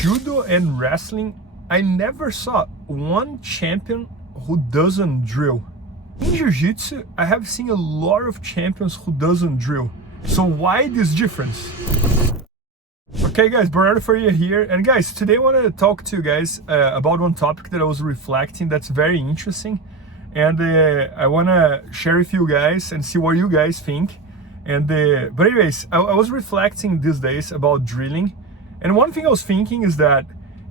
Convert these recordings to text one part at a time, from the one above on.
judo and wrestling, I never saw one champion who doesn't drill. In jiu-jitsu, I have seen a lot of champions who doesn't drill. So why this difference? Okay guys, Bernardo Faria here, and guys, today I want to talk to you guys about one topic that I was reflecting that's very interesting, and I want to share with you guys and see what you guys think. And but anyways, I was reflecting these days about drilling, and one thing I was thinking is that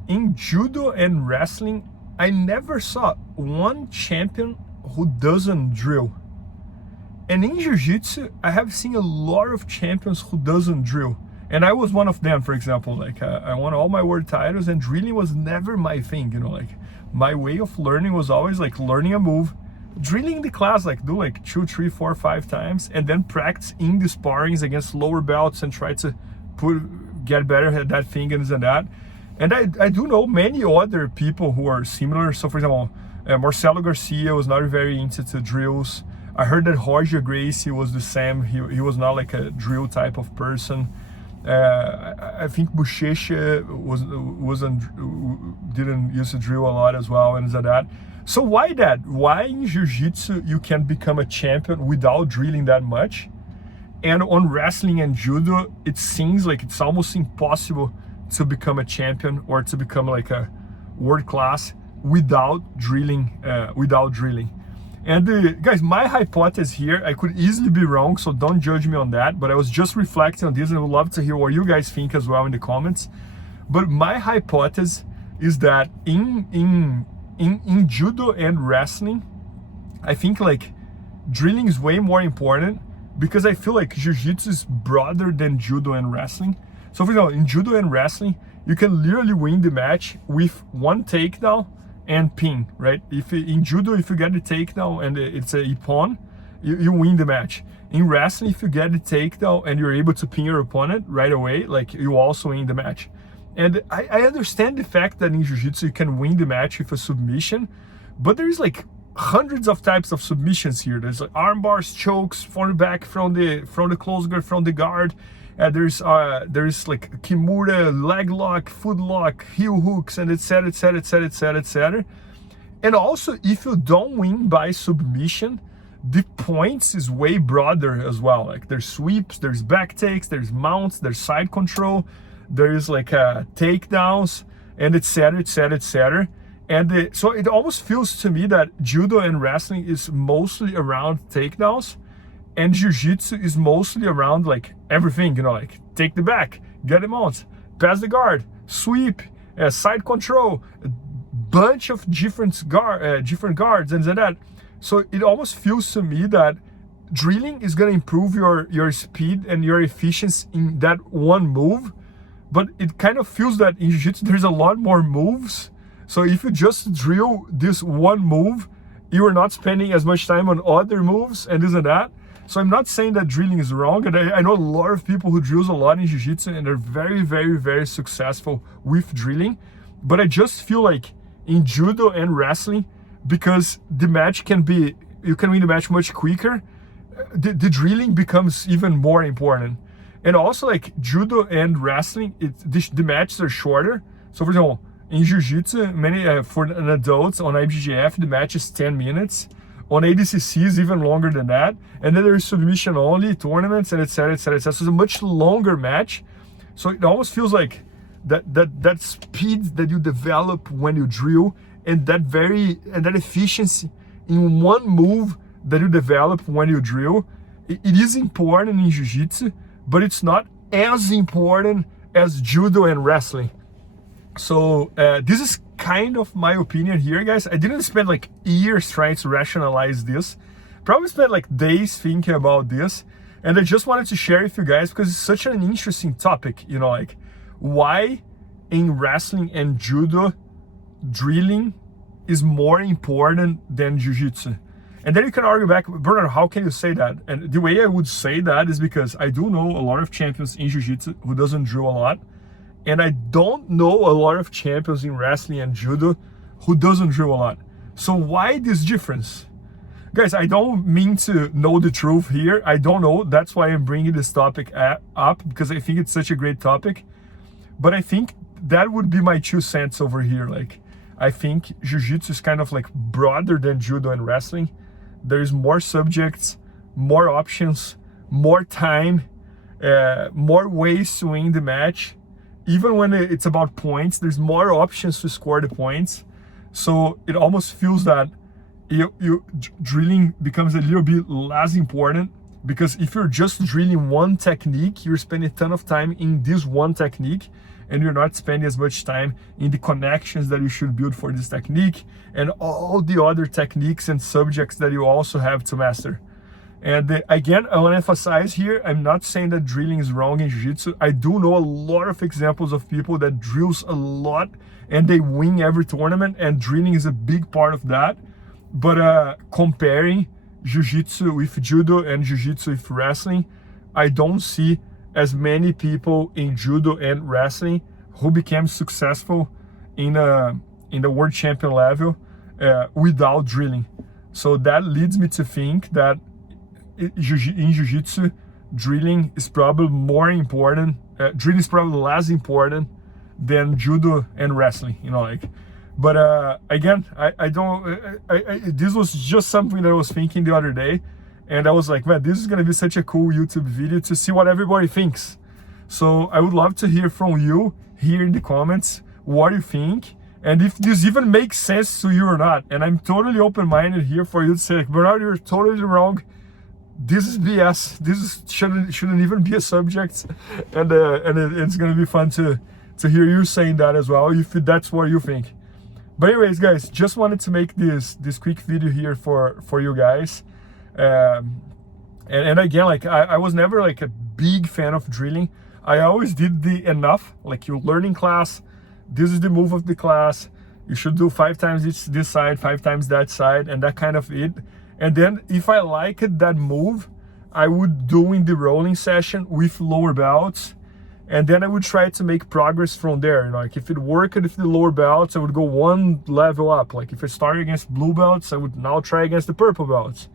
in judo and wrestling, I never saw one champion who doesn't drill. And in jiu-jitsu, I have seen a lot of champions who doesn't drill. And I was one of them, for example. Like I won all my world titles, and drilling was never my thing, you know, like my way of learning was always like learning a move, drilling the class, like do like 2, 3, 4, 5 times, and then practice in the sparrings against lower belts and try to get better at that thing and this and that. And I do know many other people who are similar. So for example, Marcelo Garcia was not very into drills. I heard that Roger Gracie was the same. He was not like a drill type of person. I think Bochecha didn't use to drill a lot as well, and that. So why that? Why in jiu-jitsu you can become a champion without drilling that much, and on wrestling and judo it seems like it's almost impossible to become a champion or to become like a world class without drilling. And guys, my hypothesis here, I could easily be wrong, so don't judge me on that, but I was just reflecting on this and I would love to hear what you guys think as well in the comments. But my hypothesis is that in judo and wrestling, I think like drilling is way more important, because I feel like jiu-jitsu is broader than judo and wrestling. So for example, in judo and wrestling, you can literally win the match with one takedown and pin, right? In judo, if you get the takedown and it's a ippon, you win the match. In wrestling, if you get the takedown and you're able to pin your opponent right away, like you also win the match. And I understand the fact that in jiu-jitsu you can win the match with a submission, but there is like hundreds of types of submissions here. There's like arm bars, chokes, from the back, from the close guard, from the guard. There's like kimura, leg lock, foot lock, heel hooks, and etc, etc, etc, etc, etc. And also, if you don't win by submission, the points is way broader as well. Like there's sweeps, there's back takes, there's mounts, there's side control, there's like takedowns, and etc, etc, etc. And so it almost feels to me that judo and wrestling is mostly around takedowns, and jiu-jitsu is mostly around like everything, you know, like take the back, get the mount, pass the guard, sweep, side control, a bunch of different guards and that. So it almost feels to me that drilling is going to improve your speed and your efficiency in that one move, but it kind of feels that in jiu-jitsu there's a lot more moves. So if you just drill this one move, you are not spending as much time on other moves and this and that. So I'm not saying that drilling is wrong, and I know a lot of people who drills a lot in jiu-jitsu and they're very, very, very successful with drilling. But I just feel like in judo and wrestling, because the match you can win the match much quicker, the drilling becomes even more important. And also like judo and wrestling, the matches are shorter. So for example, in jiu-jitsu, for an adult on IBJJF, the match is 10 minutes. On ADCC is even longer than that, and then there's submission only tournaments and etc, etc, etc. So it's a much longer match. So it almost feels like that speed that you develop when you drill, and that efficiency in one move that you develop when you drill, it is important in jiu-jitsu, but it's not as important as judo and wrestling. So this is kind of my opinion here, guys. I didn't spend like years trying to rationalize this. Probably spent like days thinking about this, and I just wanted to share with you guys because it's such an interesting topic, you know, like why in wrestling and judo drilling is more important than jiu-jitsu. And then you can argue back, Bernardo, how can you say that? And the way I would say that is because I do know a lot of champions in jiu-jitsu who doesn't drill a lot, and I don't know a lot of champions in wrestling and judo who doesn't drill a lot. So why this difference? Guys, I don't mean to know the truth here. I don't know. That's why I'm bringing this topic up, because I think it's such a great topic. But I think that would be my 2 cents over here. Like, I think Jiu-Jitsu is kind of like broader than judo and wrestling. There's more subjects, more options, more time, more ways to win the match. Even when it's about points, there's more options to score the points. So it almost feels that drilling becomes a little bit less important, because if you're just drilling one technique, you're spending a ton of time in this one technique, and you're not spending as much time in the connections that you should build for this technique and all the other techniques and subjects that you also have to master. And again, I want to emphasize here, I'm not saying that drilling is wrong in Jiu-Jitsu. I do know a lot of examples of people that drills a lot and they win every tournament, and drilling is a big part of that. But comparing Jiu-Jitsu with judo and Jiu-Jitsu with wrestling, I don't see as many people in judo and wrestling who became successful in the world champion level without drilling. So that leads me to think that in Jiu-Jitsu, drilling is probably more important. Drilling is probably less important than judo and wrestling, you know, like. But again, this was just something that I was thinking the other day, and I was like, man, this is gonna be such a cool YouTube video to see what everybody thinks. So I would love to hear from you here in the comments what you think, and if this even makes sense to you or not. And I'm totally open-minded here for you to say, like, Bernardo, you're totally wrong. This is BS. This shouldn't even be a subject, and it's gonna be fun to hear you saying that as well, if that's what you think. But anyways, guys, just wanted to make this quick video here for you guys. And again, like, I was never like a big fan of drilling. I always did the enough, like, your learning class, this is the move of the class, you should do 5 times this side, 5 times that side, and that kind of it. And then if I liked that move, I would do in the rolling session with lower belts, and then I would try to make progress from there. You know, like, if it worked with the lower belts, I would go one level up. Like, if I started against blue belts, I would now try against the purple belts.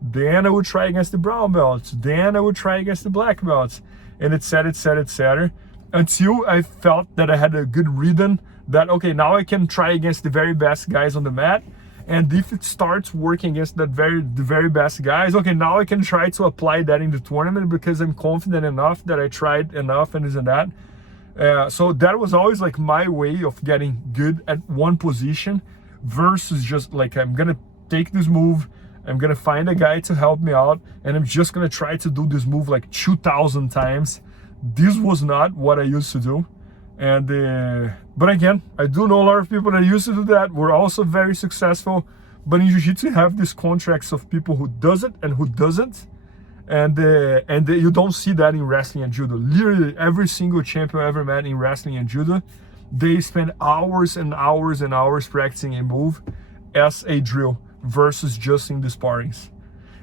Then I would try against the brown belts. Then I would try against the black belts, and etc., until I felt that I had a good rhythm, that, okay, now I can try against the very best guys on the mat. And if it starts working against the very best guys, okay, now I can try to apply that in the tournament, because I'm confident enough that I tried enough and this and that. So that was always like my way of getting good at one position, versus just like, I'm gonna take this move, I'm gonna find a guy to help me out, and I'm just gonna try to do this move like 2,000 times. This was not what I used to do. And but again, I do know a lot of people that used to do that, were also very successful. But in Jiu-Jitsu, you have these contracts of people who does it and who doesn't, and you don't see that in wrestling and judo. Literally every single champion I ever met in wrestling and judo, they spend hours and hours and hours practicing a move as a drill versus just in the sparrings.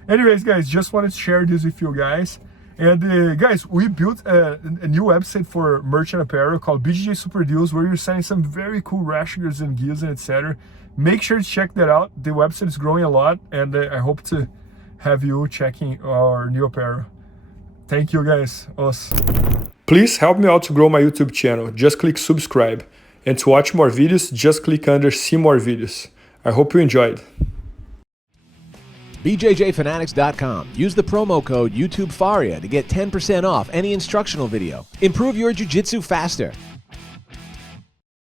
Anyways, guys, just wanted to share this with you guys. And guys, we built a new website for merchant apparel called BJJ Super Deals, where you're selling some very cool rashers and gears and etc. Make sure to check that out. The website is growing a lot, and I hope to have you checking our new apparel. Thank you, guys. Please help me out to grow my YouTube channel. Just click subscribe. And to watch more videos, just click under see more videos. I hope you enjoyed. BJJFanatics.com. Use the promo code YouTubeFaria to get 10% off any instructional video. Improve your jiu-jitsu faster.